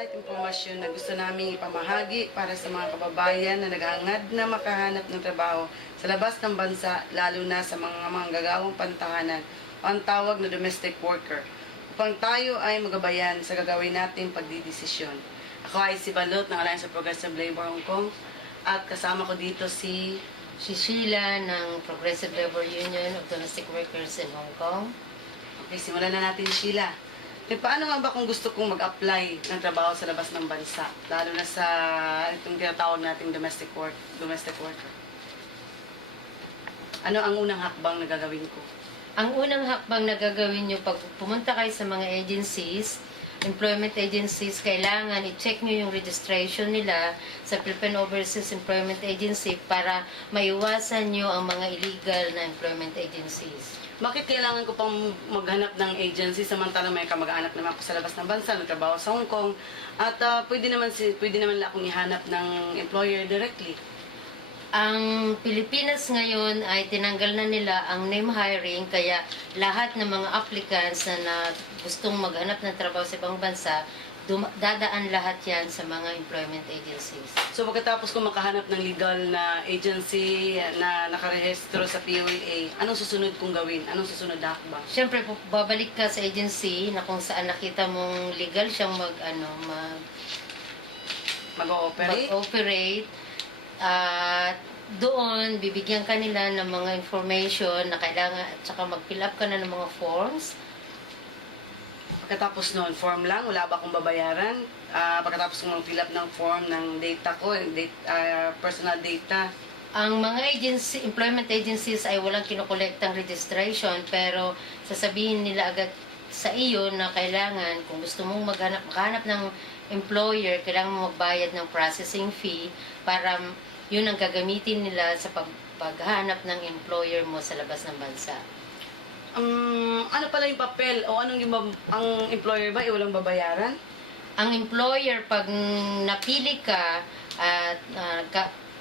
highlight impormasyon na gusto namin ipamahagi para sa mga kababayan na naghahangad na makahanap ng trabaho sa labas ng bansa, lalo na sa mga manggagawang pantahanan o ang tawag na domestic worker, upang tayo ay magabayan sa gagawin nating pagdidesisyon. Ako ay si Balot ng Alliance of Progressive Labor Hong Kong at kasama ko dito si Sheila ng Progressive Labor Union of Domestic Workers in Hong Kong. Okay, simulan na natin, Sheila. Paano nga ba kung gusto kong mag-apply ng trabaho sa labas ng bansa, lalo na sa itong tinatawag nating domestic worker? Ano ang unang hakbang na gagawin ko? Ang unang hakbang na gagawin nyo pag pumunta kayo sa mga agencies, employment agencies, kailangan i-check nyo yung registration nila sa Philippine Overseas Employment Agency para maiwasan nyo ang mga illegal na employment agencies. Bakit kailangan ko pang maghanap ng agency samantalang may kamag-anak naman ako sa labas ng bansa, nagtrabaho sa Hong Kong, at pwede naman akong ihanap ng employer directly? Ang Pilipinas ngayon ay tinanggal na nila ang name hiring, kaya lahat ng mga applicants na gustong maghanap ng trabaho sa ibang bansa, dadaan lahat yan sa mga employment agencies. So pagkatapos ko makahanap ng legal na agency na nakarehistro sa POA, anong susunod kong gawin? Anong susunod na hakbang? Siyempre, babalik ka sa agency na kung saan nakita mong legal siyang mag-ooperate. At doon, bibigyan ka nila ng mga information na kailangan, at saka mag-fill up ka na ng mga forms. Pagkatapos noon, form lang, wala ba akong babayaran? Pagkatapos kong mag-fill up ng form ng data ko, personal data. Ang mga employment agencies ay walang kinukolektang registration, pero sasabihin nila agad sa iyo na kailangan, kung gusto mong makahanap ng employer, kailangan mo magbayad ng processing fee para yun ang gagamitin nila sa paghanap ng employer mo sa labas ng bansa. Ano pala yung papel o ang employer ba walang babayaran? Ang employer, pag napili ka at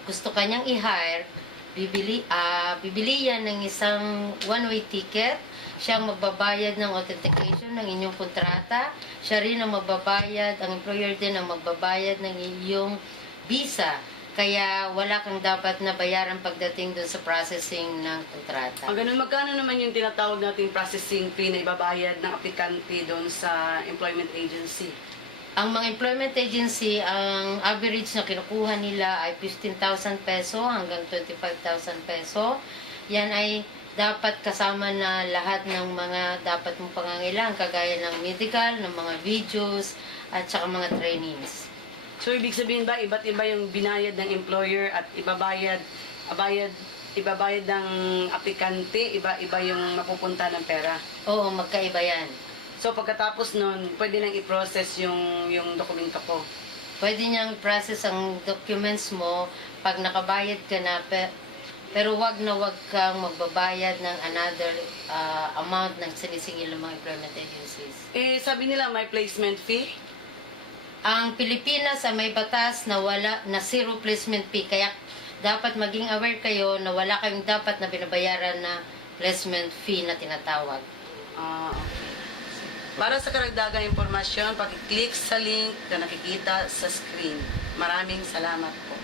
gusto kanyang i-hire, bibili yan ng isang one-way ticket. Siya ang magbabayad ng authentication ng inyong kontrata. Siya rin ang magbabayad, ang employer din ang magbabayad ng iyong visa. Kaya wala kang dapat na bayaran pagdating doon sa processing ng kontrata. Ganun, magkano naman yung tinatawag nating processing fee na ibabayad ng aplikante doon sa employment agency? Ang mga employment agency, ang average na kinukuha nila ay 15,000 peso hanggang 25,000 peso. Yan ay dapat kasama na lahat ng mga dapat mong pangangailangan, kagaya ng medical, ng mga videos, at saka mga trainings. So, ibig sabihin ba, iba't iba yung binayad ng employer at ibabayad ng aplikante, iba-iba yung mapupunta ng pera? Oo, magkaiba yan. So, pagkatapos nun, pwede nang i-process yung dokumento ko? Pwede niyang process ang documents mo pag nakabayad ka na, pero wag kang magbabayad ng another amount ng sinisingil ng mga employment agencies. Sabi nila may placement fee? Ang Pilipinas ay may batas na zero placement fee, kaya dapat maging aware kayo na wala kayong dapat na binabayaran na placement fee na tinatawag. Okay. Para sa karagdagang impormasyon, pag-click sa link na nakikita sa screen. Maraming salamat po.